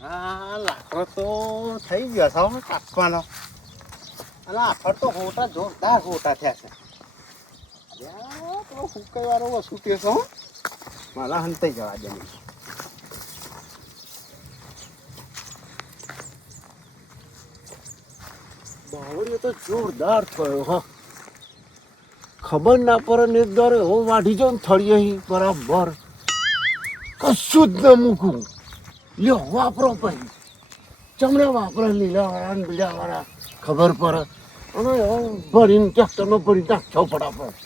આ લાકડો તો થઈ ગયો હવે કાપવાનો. અને આફર તો હોટા જોરદાર હોટા થયા છે. તો હુકાઈ વાળો વસ્તુ તે છે મારા હંતાઈ જવા દે. બાવળીઓ તો જોરદાર થયો, હા. ખબર ના પડે ને એવો વાઢી જાઉં ને થળીએ અહીં, બરાબર. કશું જ ન મૂકું. લ્યો વાપરો પછી. ચમડે વાપરો લીલાવાળા ને બીજા વાળા ખબર પડે. અને ભરીને ટ્રેક્ટરમાં ભરી નાખજો ફટાફટ.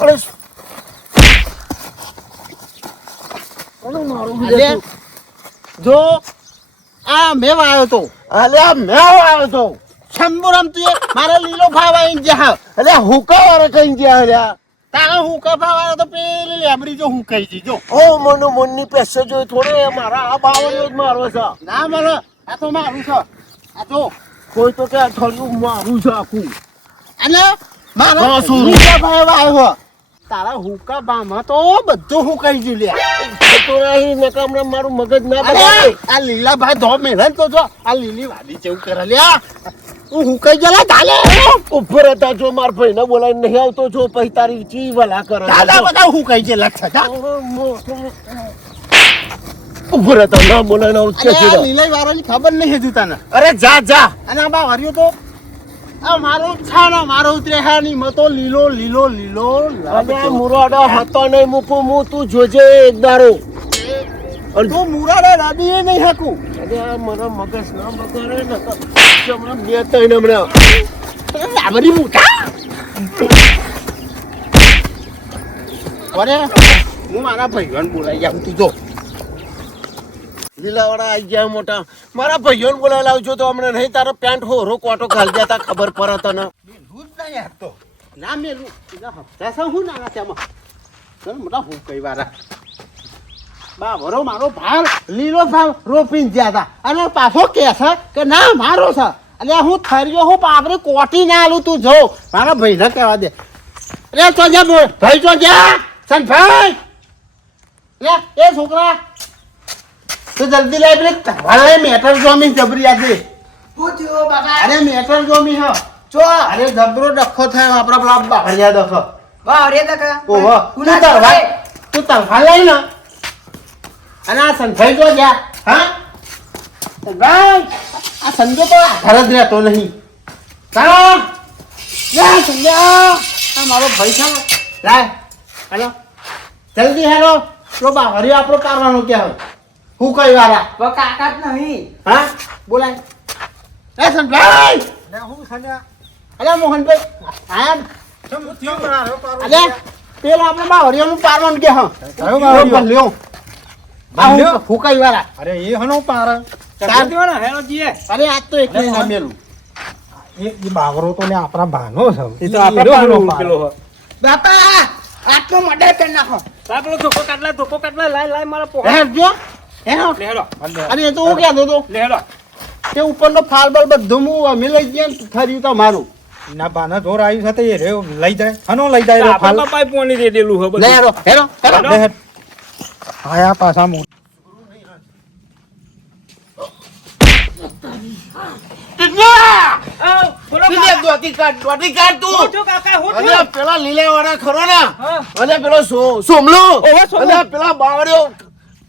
અરે અરે મારું જો આ મેં વાયો તો. અલ્યા મેં આવ્યો તો. શંભુ રમતી મારે લીલો ભાવ આવી ગયા એટલે હુકા વાળા કઈ ગયા અલ્યા. તારે હું કફા તો પેલી લેબડી જો હું કહી દીધો ઓ મનો મનની પેસે જોઈ થોડે મારા આ બાવળીઓ જ મારો છે. ના મને આ તો મારું છે. આ તો કોઈ તો કે અઠવાડિયું મારું છે આખું. અને મારો હા, શું? ભાવ આવ્યો. તારા હુકા બામાં તો બધું હું કહી દીધું લે તો નહીં મારું મગજ ના બગાડે. આ લીલા ભાઈ ધો મેળન તો જો આ લીલી વાડી જેવું કરે લ્યા. હું કહી ગયેલા ચાલે? ઉપર હતા જો માર ભાઈને બોલાય નહીં આવતો જો પછી તારી ચી વલા કરે દાદા બધા હું કહી ગયેલા છે? જા. ઉપર હતા ના બોલાવીને આવું છે અરે આ વાળાની ખબર નહીં હજુ તને. અરે જા જા. અને આ બા હર્યો તો આ મારો છાનો મારો ઉતરે હે ની મતો લીલો લીલો લીલો લાગે મુરાડા મુરાડો હતો નહીં મૂકું હું તું જોજે એક દારો તું મુરાડે રાડી એ નહીં હાકું. અરે આ મારા મગજ ના બગાડે ને હમણાં બે ત્રણ હમણાં. લાબરી મોટા અરે હું મારા ભાઈઓને બોલાવી જાઉં તું જો. લીલાવાળા આવી ગયા મોટા. મારા ભાઈઓને બોલાવી લાવજો તો હમણાં નહીં તારો પેન્ટ હોરો કોટો ખાલી જતા ખબર પડે તને. જ નહીં યાર તો. ના મેલું. હપ્તા હું નાના ત્યાંમાં ચાલ મોટા હું કઈ વારા? બા વરો મારો ભાર. લીલો ભાવ રોપીને ગયા હતા. અને પાછો કે છે કે ના મારો છે. એટલે હું થર્યો હું બાપરે કોટી ના આલું તું જો. મારા ભાઈને કહેવા દે. રે તો જા ભાઈ તો જા. સંભાઈ લે એ છોકરા. તું જલ્દી લઈ પેલી તમારે મેટર જોમી જબરી આજે. અરે મેટર જોમી હો. ચો અરે જબરો ડખો થાય આપણા પેલા બાહરિયા ડખો. વાહ અરે દકા ઓહો. તું તરવા તું તરવા લઈ ને. અને આ સંભાઈ જો જા હા? ગાય આ સંજો તો ઘર જ રહેતો નહીં. ચાલો. જા સંજો આ મારો ભાઈ છે. લાય હેલો. જલ્દી હેલો. લો બા હરી આપણો કારવાનું કે હવે? હું કઈ વારા? બ કાકા જ નહીં. હા? બોલાય. એ સંભાઈ અરે મોહનભાઈ હા અલે પેલો આપણે બાવરિયાનું પારવાનું કે હા? લ્યો હું ફૂકાઈ વાળા. અરે એ હનો પાર. ચાર ને હેલો જીએ. અરે આજ તો એક ના મેલું એ બાવરો તો ને આપણા ભાનો છે. એ તો આપણા પાર. બાપા આટલો મડે કરી નાખો. બાપલો ધોકો કાટલા ધોકો કાટલા લાય લાય મારા પોહ. હે જો હે હો. લેડો અરે એ તો હું કહેતો તો લેડો તે ઉપરનો ફાલબલ બધું હું અમે લઈ ગયા ને થર્યું તો મારું. ના બાના જોર આવ્યું સાથે એ રહ્યો લઈ જાય. હનો લઈ જાય પોની ફાલ. લે હેરો હેરો હેરો લે હેડ. આયા પાછા મુ લે દોતી કાઢ દોતી કાઢ તું અરે પેલા લીલા વાળા ખરો ને અને પેલો સોમલો. અને પેલા બાવળ્યો.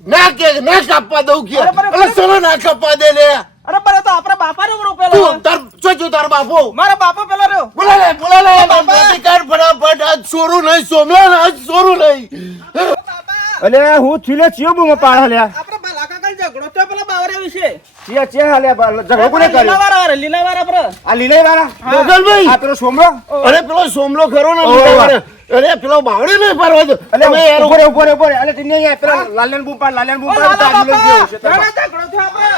ના કે ના કાપવા દઉં કે. અરે સોનો ના કાપવા દે લે. અરે પણ તો આપણા તું તાર જો જો તાર બાપો? મારા બાપા પેલો રહ્યો. બોલા લે બોલા લે દોતી કાઢ ફટાફટ આજ સોરું નહીં સોમલો ને આજ સોરું નહીં. અલે હું છીલે બુમ પાડ આપણે કાકા ઝઘડો તો પેલા બાવરા વિશે ચિયા ચિયા હલ્યા ઝઘડો કોને કર્યો? લીલાવાળા લીલાવાળા પર. આ લીલે ગોગલભાઈ આ પેલો સોમરો અરે પેલો સોમલો ખરો ને ઓહો. અરે પેલો બાવળી નહીં પાડવા દો અલે તમે યાર ઉપર ઉપર ઉપર અલે તિને અહીંયા પેલા લાલન બુમ લાલન ઓ લાલા તો આ ગયો છે ઘણા ઝઘડો થયો આપણે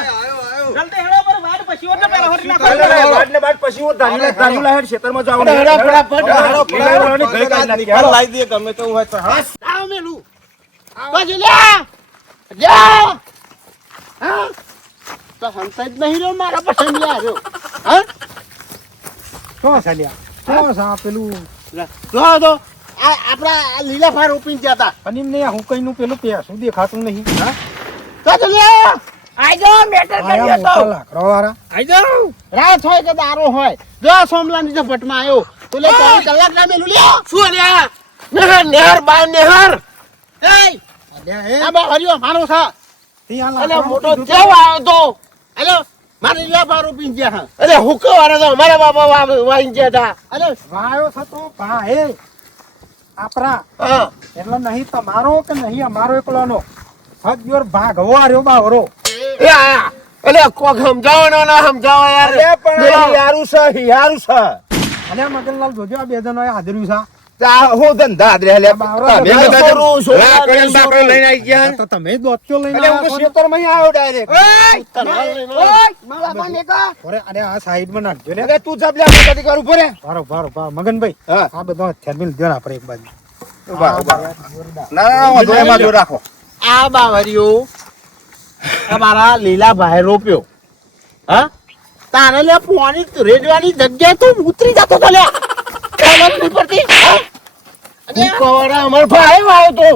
જલ્દી હેડો પર વાડ પછી ઓટલે પેલા હોરી નાખો. અલે, અલે, બાદ પછી હું ધાનુલા ધાનુલા હેડ ખેતરમાં જાઉં અરે, હેડો, ફટાફટ, હેડો, હેડો, લીલા વાળાની ઘરે કાઢી નાખી, હેડો. આવ મેલું. બાજુ લે લે હા? તો હંસાઈ જ નહીં રહ્યો મારા પસંદ લે રહ્યો. હા? શું ચાલ્યા શું છે આ પેલું જો તો આ આપણા લીલા ફાર રોપીને ગયા હતા અને એમને આ હુંકાઈનું પેલું પેસું દેખાતું નહીં હા? તો તો લે આઈ જાઓ મેટર મોટા તો લાકડાવાળા. આઈ જાઓ. રાત હોય કે દારો હોય. જો સોમલા નીચે ભટમાં આવ્યો તો લે કલાક ના મેલું લે શું અલ્યા? નેહર નેહર બાય નેહર. એય આ બા હરિયો મારો છે. ત્યાં અલે મોટો કેવો આવ્યો તો? અલે મારે લીલા ફાર ગયા હા. અરે હુકો વાળા તો? અમારા બાપા વાઈ ગયા હતા. અલે. વાયો થતો ભા હે આપણા. એટલે નહીં તમારો કે નહીં અમારો એકલોનો? હદ યોર ભાગ હવો આર્યો બાવરો. એ આયા. અલે કોક સમજાવો ને સમજાવો યાર. અલે પણ બે છે હિયારું છે. અને મગનલાલ જોજો આ બે જણોએ હાજર્યું છે. હું ધંધા લે તમે લઈને આવી ગયા તો તમે લઈને આવ્યા આવ્યો ડાયરેક્ટ ઓય! મારા અરે અરે આ સાઈડમાં નાખજો લે. અરે તું જબ લે કદી કરું પડે બારો બારો બારો મગનભાઈ આ બધો હથિયાર મિલ દો ને એક બાજુ. ઊભા, ઊભા. ના ના ના વાંધો એમાં જો રાખો. આ બાવરીઓ અમારા લીલા ભાઈ રોપ્યો. હા? તારે લે પોણી રેડવાની જગ્યાએ તું ઉતરી જતો તો લે. ખબર નહીં પડતી હા? હુકો અમાર ભાઈ વાયો તો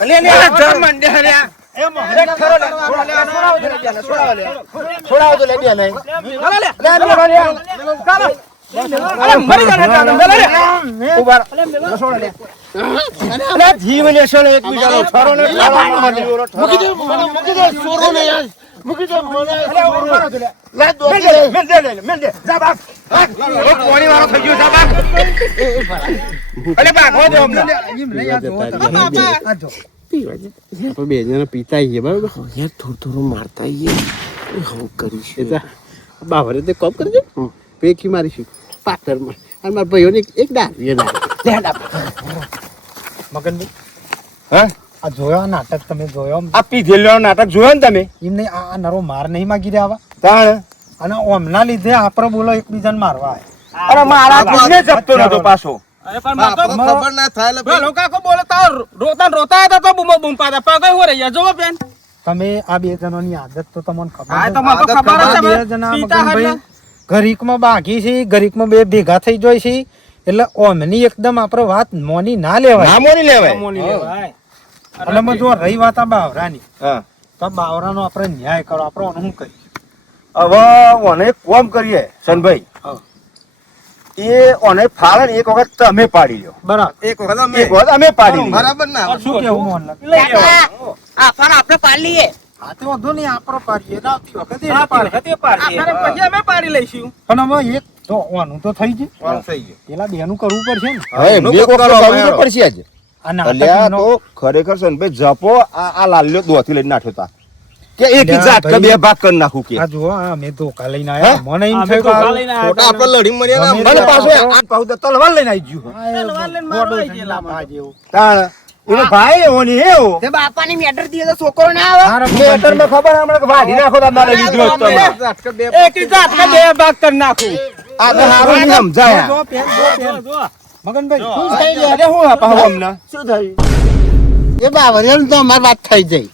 અલે ને આ મંડે ને આ. અરે ખરો લે, છોડાવો લે, લે, બેને, લે. છોડાવો તો લે, બેને. લે, લે, લે. અરે મરી જા ને મેલે રે ઊભા રહો. લે, છોડો લે. અલે જીવ લેશો ને એકબીજાનો છોરો ને. મૂકી દે મૂકી દે છોરો ને યાર મૂકી મને અલે, ઊભા રહો તો લે. લે દો મેલ દે, લે, લે, મેલ દે. જા ભાગ. ભાગ. ઓ, પોણી વાળો થઈ ગયો, જા ભાગ. અલે, ભાગવા દો અમને. એમ નહીં આ જોવો તમે. આ જો આપણે બે જણા પીતા આવીએ બરાબર યાર થોડું થોડું મારતા આઈએ એ હું કરીશ બાવરે તે કોપ કરજે પેકી મારીશું પાટરમાં અને મારા ભાઈઓને એક- ડાળ મગનભાઈ હા? આ જોયો નાટક તમે જોયો આ પીધેલો નાટક જોયો ને તમે? એમને આ આ નરો માર નહીં માગી રહ્યા આવા? તાણ? અને ઓમના લીધે આપણે બોલો એકબીજાને મારવા. અરે મારા કોઈને જપતો નતો પાછો. અરે પણ માર તો ખબર ના થાય પેલો કાકો બોલે તો રોતા રોતા હતા તો બૂમો બૂમ પાડતા. પગે હો રહી જોવો બેન. તમે આ બે જણોની આદત તો તમને ખબર હા તો મને તો ખબર આ બે જણા મગનભાઈ. હરને. ઘરીકમાં બાકી છે ગરીકમાં બે ભેગા થઈ જાય છે. એટલે ઓમની એકદમ આપણે વાત મોની ના લેવાય. નહીં લેવાય. મોની લેવાય. અને એમાં જો રહી વાત આ બાવરાની હા. તો બાવરાનો આપણે ન્યાય કરો આપણે ઓનું શું કરીએ? હવે ઓને કોમ કરીએ સનભાઈ. એ ઓને ફાળે ને એક વખત તમે પાડી લ્યો. બરાબર. એક વખત અમે. એક વખત અમે પાડી લઈએ. બરાબર શું કેવું મોહનલાલ આ ફાળ આપણે પાડી લઈએ. હા તો વાંધો નહીં આપણો પાડીએ. ના આવતી વખતે એને હા, પાડે. પાડે. આપણે પછી અમે પાડી લઈશું. પણ અમે એક તો ઓનું તો થઈ ગયું. થઈ ગયું. પેલા બેનું કરવું પડશે ને. હા, એમ કરવું પડશે જ. અલ્યા તો ખરેખર સનભાઈ જપો આ આ લાલ્યો દોથી લઈને નાઠ્યો તા. કે એક જાત કે બે ભાગ કરી નાખું કે. આ જુઓ આ અમે ધોકા લઈને આયા મને એમ થયું કે આવ્યા હતા. લડી મળ્યા ના મને પાછો આ તો તલવાર લઈને આવી ગયો. તલવાર લઈને મારવા આવી ગયેલા લાંબા જેવો. તાણ એનો ભાઈ એવો ને એવો. તે બાપાની મેટર દીએ તો છોકરો ના આવે. મેટરમાં ખબર હમણાં કે વાઢી નાખો તા મારે લીધો તો એક જાત કે બે ભાગ કરી નાખું. આ તો હારું નહીં સમજાય. જો, પેન, જો, પેન. જો, જો. મગનભાઈ શું થઈ ગયું? અરે હું આપા હમણાં? શું થયું? એ બાવરિયાનું તો અમારી વાત થઈ જાય.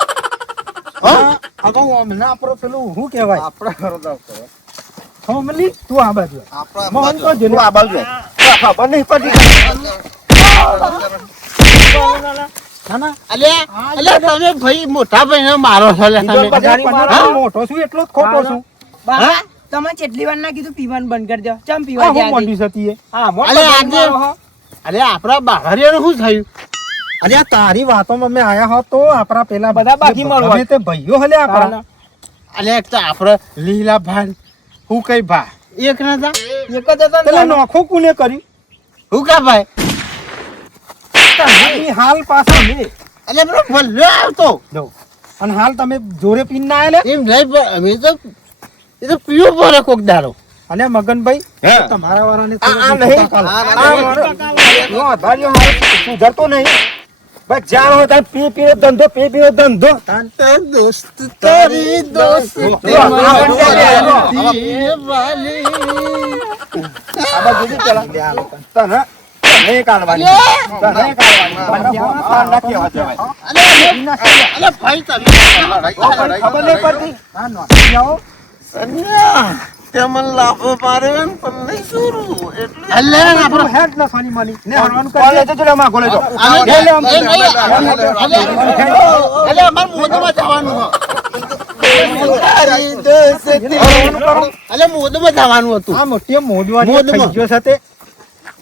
હા, હવે હમણાં આપણો પેલું શું કહેવાય? થોમલી, તું આ બાજુ આવ. મોહન તો તું આ બાજુ. આય. તું આ ખબર નહીં પડતી ના, ના. અલ્યા અલ્યા તમે ભાઈ મોટા ભાઈ મારો છો મોટો છું એટલો જ ખોટો છું. તમે કેટલી વાર ના કીધું પીવાનું બંધ કરી દો. ચમ પીવા? મોટી આજે અલે આપણા બાવરિયાનું શું થયું? અરે આ તારી વાતોમાં મેં આયા હો તો આપણા પેલા બધા બાકી મળવા. તે ભાઈઓ હલે આપણા. અરે એક તો આપણે લીલા ભાન હું કઈ ભા? એક ના તા એક જ હતા પેલા નોખો કુને કર્યું? હું કા ભાઈ? હાલ પાછા મેં અરે પેલો ભલ્યો આવતો. જો. અને હાલ તમે જોરે પીન ના આયેલા? એમ નહીં અમે તો એ તો પીવો પડે કોક દારો અને મગનભાઈ હે? તમારા વાળાને આ નહીં. આ મારો- સુધરતો નહીં. બસ જ્યાં હોય ત્યાં પી પી ધંધો પી પી ધંધો. દોસ્ત તારી દોસ્ત ખબર નહીં પડતી. તે મને લાફો માર્યો ને પણ નહીં છોડું એટલે અલે આપણો હેડ ના સોની માની ને હરવાનું કરી લેજો ચલો માં કોલે જો અલે અલે અમાર મોદમાં જવાનું હો તારી દોસ્તી અલે મોદમાં જવાનું હતું આ મોટી મોદવા મોદમાં. થઈ ગયો છે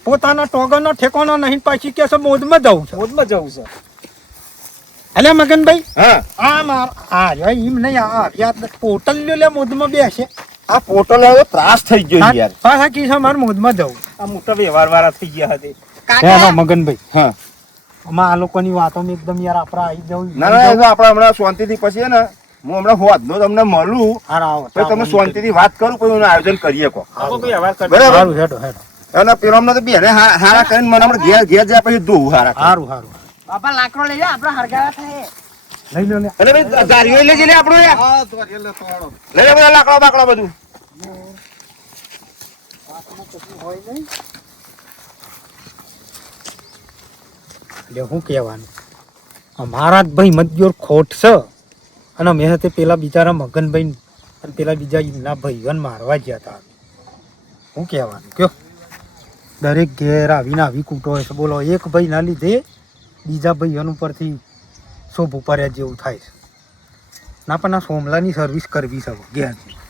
પોતાના ટોગરનો ઠેકાણો નહીં પાછી કે છે મોદમાં જવું છે મોદમાં જવું છે અલે મગનભાઈ હા આ માર આ એમ નહીં આ યાદ પોટલ લ્યો લે મોદમાં બેસે આ પોટલ હવે ત્રાસ થઈ ગયો યાર. હા હા કી માર મોદમાં જવું આ મોટા વ્યવહાર વાળા થઈ ગયા હતી કાકા? મગનભાઈ હા. અમાર આ લોકોની વાતોમાં એકદમ યાર આપણા આવી જવું ના ના એ તો આપણે હમણાં શાંતિથી પછી ને હું હમણાં હોદનો તમને મળું. પછી તમે શાંતિથી વાત કરું પછી એનું આયોજન કરીએ કો. બરાબર? હારું હેડો હેડો અને પેલો અમને તો બેને હા- હારા કરીને મને હમણાં ઘેર ઘેર જાય પછી ધોવું હારા સારું હારું હારું. બાપા લાકડો લઈ જા આપણે હરગાવા થાય. લઈ લો ને. અરે ભાઈ ધારીઓ લઈ જઈને આપણો યાર હા તો લે બધા લાકડા બાકડા બધું. એટલે શું કહેવાનું? અમારા જ ભાઈ મજૂર ખોટ છે. અને મેં તે પેલા બિચારા મગનભાઈ અને પેલા બીજા એમના ભાઈઓને મારવા ગયા હતા. શું કહેવાનું? કયો? દરેક ઘેર આવીને આવી કૂટો હોય છે. બોલો, એક ભાઈ ના લીધે બીજા ભાઈઓન ઉપરથી શોભ ઉપાડ્યા જેવું થાય છે. ના પણ આ સોમલાની સર્વિસ કરવી છે. ઘેરથી.